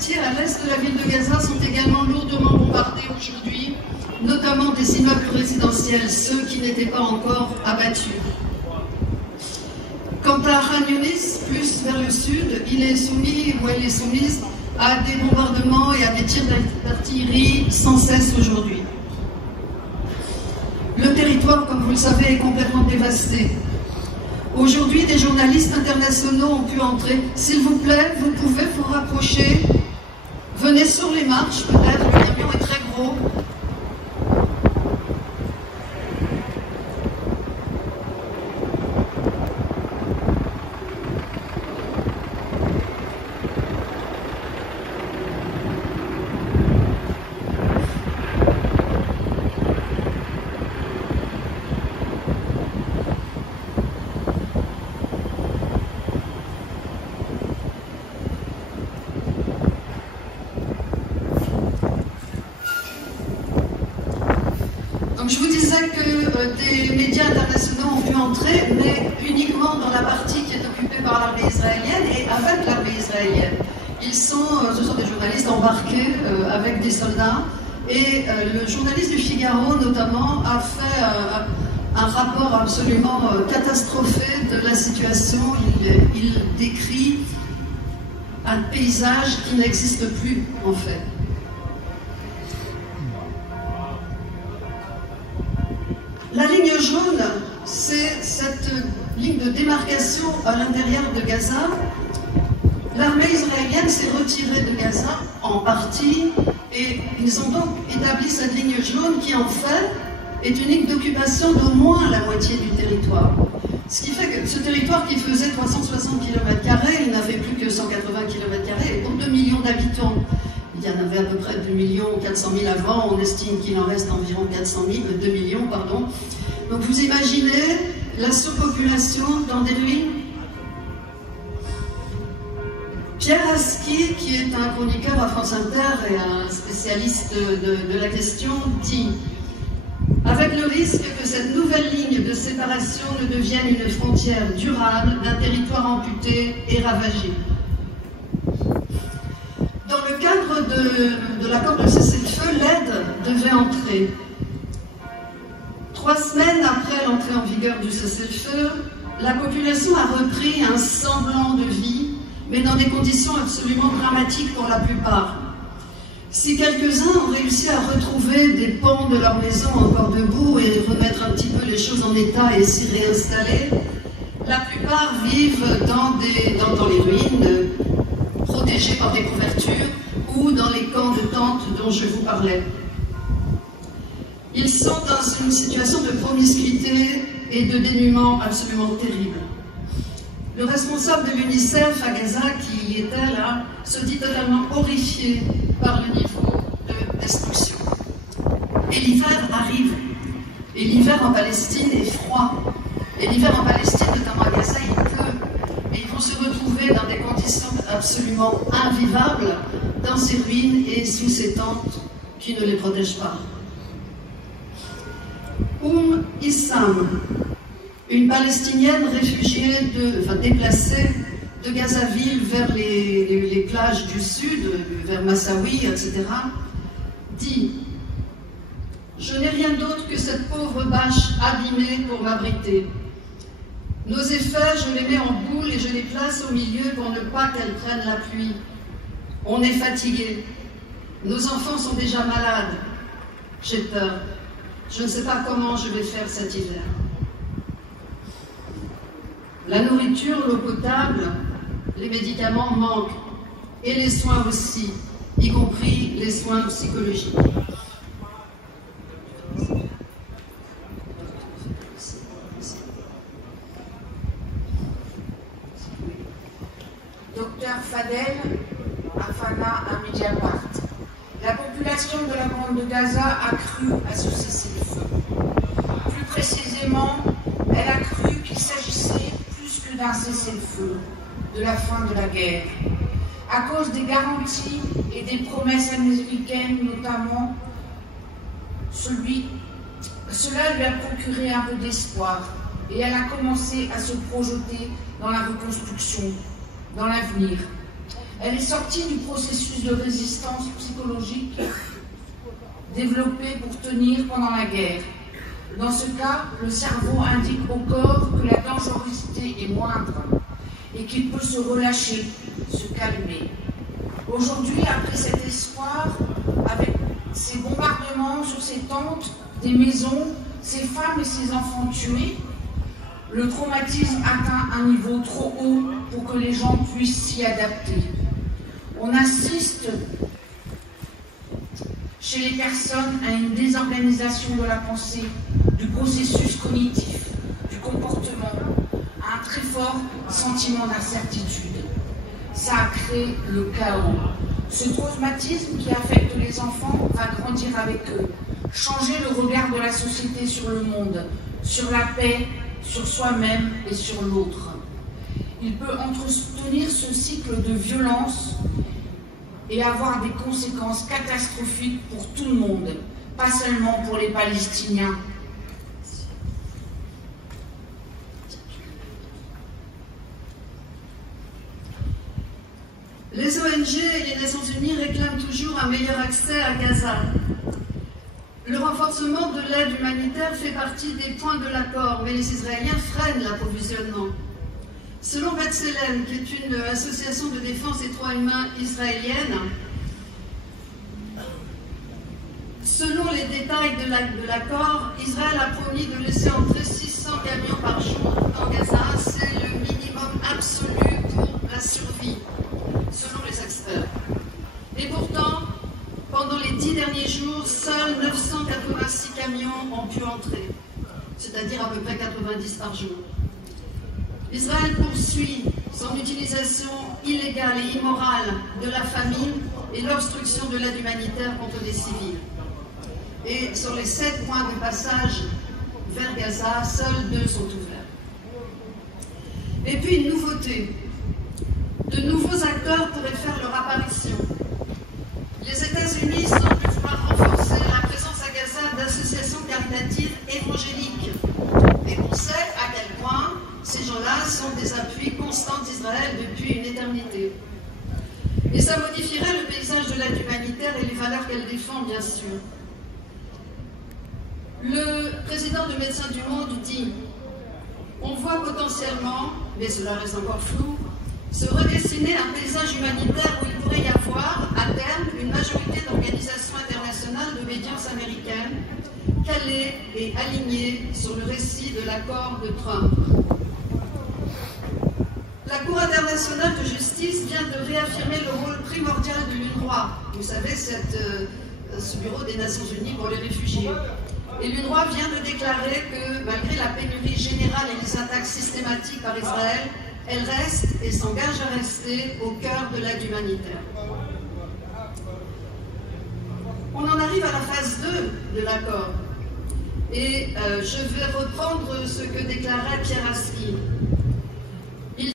quartiers à l'est de la ville de Gaza sont également lourdement bombardés aujourd'hui, notamment des immeubles résidentiels, ceux qui n'étaient pas encore abattus. Quant à Khan Younis, plus vers le sud, il est soumis à des bombardements et à des tirs d'artillerie sans cesse aujourd'hui. Le territoire, comme vous le savez, est complètement dévasté. Aujourd'hui, des journalistes internationaux ont pu entrer. S'il vous plaît, vous pouvez vous rapprocher. Venez sur les marches, peut-être, le camion est très gros. Donc je vous disais que des médias internationaux ont pu entrer, mais uniquement dans la partie qui est occupée par l'armée israélienne et avec l'armée israélienne. Ce sont des journalistes embarqués avec des soldats, et le journaliste du Figaro notamment a fait un rapport absolument catastrophé de la situation. Il décrit un paysage qui n'existe plus en fait. La ligne jaune, c'est cette ligne de démarcation à l'intérieur de Gaza. L'armée israélienne s'est retirée de Gaza en partie, et ils ont donc établi cette ligne jaune qui en fait est une ligne d'occupation d'au moins la moitié du territoire. Ce qui fait que ce territoire qui faisait 360 km², il n'a fait plus que 180 km², et donc 2 millions d'habitants. Il y en avait à peu près 2 400 000 avant, on estime qu'il en reste environ 2 millions, pardon. Donc vous imaginez la surpopulation dans des ruines. Pierre Aski, qui est un chroniqueur à France Inter et un spécialiste de la question, dit « Avec le risque que cette nouvelle ligne de séparation ne devienne une frontière durable d'un territoire amputé et ravagé. » Dans le cadre de l'accord de cessez-le-feu, l'aide devait entrer. 3 semaines après l'entrée en vigueur du cessez-le-feu, la population a repris un semblant de vie, mais dans des conditions absolument dramatiques pour la plupart. Si quelques-uns ont réussi à retrouver des pans de leur maison encore debout et remettre un petit peu les choses en état et s'y réinstaller, la plupart vivent dans les ruines, protégés par des couvertures, ou dans les camps de tentes dont je vous parlais. Ils sont dans une situation de promiscuité et de dénuement absolument terrible. Le responsable de l'UNICEF à Gaza, qui était là, se dit totalement horrifié par le niveau de destruction. Et l'hiver arrive. Et l'hiver en Palestine est froid. Et l'hiver en Palestine, notamment à Gaza, il pleut. Et ils vont se retrouver dans des conditions absolument invivables dans ces ruines et sous ces tentes qui ne les protègent pas. Issam, une Palestinienne réfugiée, déplacée de Gazaville vers les plages du sud, vers Massaoui, etc., dit « Je n'ai rien d'autre que cette pauvre bâche abîmée pour m'abriter. Nos effets, je les mets en boule et je les place au milieu pour ne pas qu'elles prennent la pluie. On est fatigué. Nos enfants sont déjà malades. J'ai peur. Je ne sais pas comment je vais faire cet hiver. » La nourriture, l'eau potable, les médicaments manquent, et les soins aussi, y compris les soins psychologiques. Docteur Fadel Afana à Mediapart. La population de la bande de Gaza a cru à ce cessez-le-feu. Plus précisément, elle a cru qu'il s'agissait plus que d'un cessez-le-feu, de la fin de la guerre. À cause des garanties et des promesses américaines notamment, cela lui a procuré un peu d'espoir et elle a commencé à se projeter dans la reconstruction, dans l'avenir. Elle est sortie du processus de résistance psychologique développé pour tenir pendant la guerre. Dans ce cas, le cerveau indique au corps que la dangerosité est moindre et qu'il peut se relâcher, se calmer. Aujourd'hui, après cet espoir, avec ces bombardements sur ces tentes, des maisons, ces femmes et ces enfants tués, le traumatisme atteint un niveau trop haut pour que les gens puissent s'y adapter. On assiste chez les personnes à une désorganisation de la pensée, du processus cognitif, du comportement, à un très fort sentiment d'incertitude. Ça a créé le chaos. Ce traumatisme qui affecte les enfants va grandir avec eux, changer le regard de la société sur le monde, sur la paix, sur soi-même et sur l'autre. Il peut entretenir ce cycle de violence et avoir des conséquences catastrophiques pour tout le monde, pas seulement pour les Palestiniens. Les ONG et les Nations Unies réclament toujours un meilleur accès à Gaza. Le renforcement de l'aide humanitaire fait partie des points de l'accord, mais les Israéliens freinent l'approvisionnement. Selon B'Tselem, qui est une association de défense des droits humains israélienne, selon les détails de l'accord, Israël a promis de laisser entrer 600 camions par jour en Gaza. C'est le minimum absolu pour la survie, selon les experts. Et pourtant, pendant les 10 derniers jours, seuls 986 camions ont pu entrer, c'est-à-dire à peu près 90 par jour. Israël poursuit son utilisation illégale et immorale de la famine et l'obstruction de l'aide humanitaire contre des civils. Et sur les 7 points de passage vers Gaza, seuls 2 sont ouverts. Et puis une nouveauté. De nouveaux acteurs pourraient faire leur apparition. Les États-Unis semblent vouloir renforcer la présence à Gaza d'associations caritatives évangéliques. Et on sait à quel point ces gens-là sont des appuis constants d'Israël depuis une éternité. Et ça modifierait le paysage de l'aide humanitaire et les valeurs qu'elle défend, bien sûr. Le président de Médecins du Monde dit « On voit potentiellement, mais cela reste encore flou, se redessiner un paysage humanitaire où il pourrait y avoir, à terme, une majorité d'organisations internationales d'obédience américaine, calées et alignées sur le récit de l'accord de Trump. » La Cour internationale de justice vient de réaffirmer le rôle primordial de l'UNRWA. Vous savez, ce bureau des Nations Unies pour les réfugiés. Et l'UNRWA vient de déclarer que, malgré la pénurie générale et les attaques systématiques par Israël, elle reste et s'engage à rester au cœur de l'aide humanitaire. On en arrive à la phase 2 de l'accord. Et je vais reprendre ce que déclarait Pierre Aski.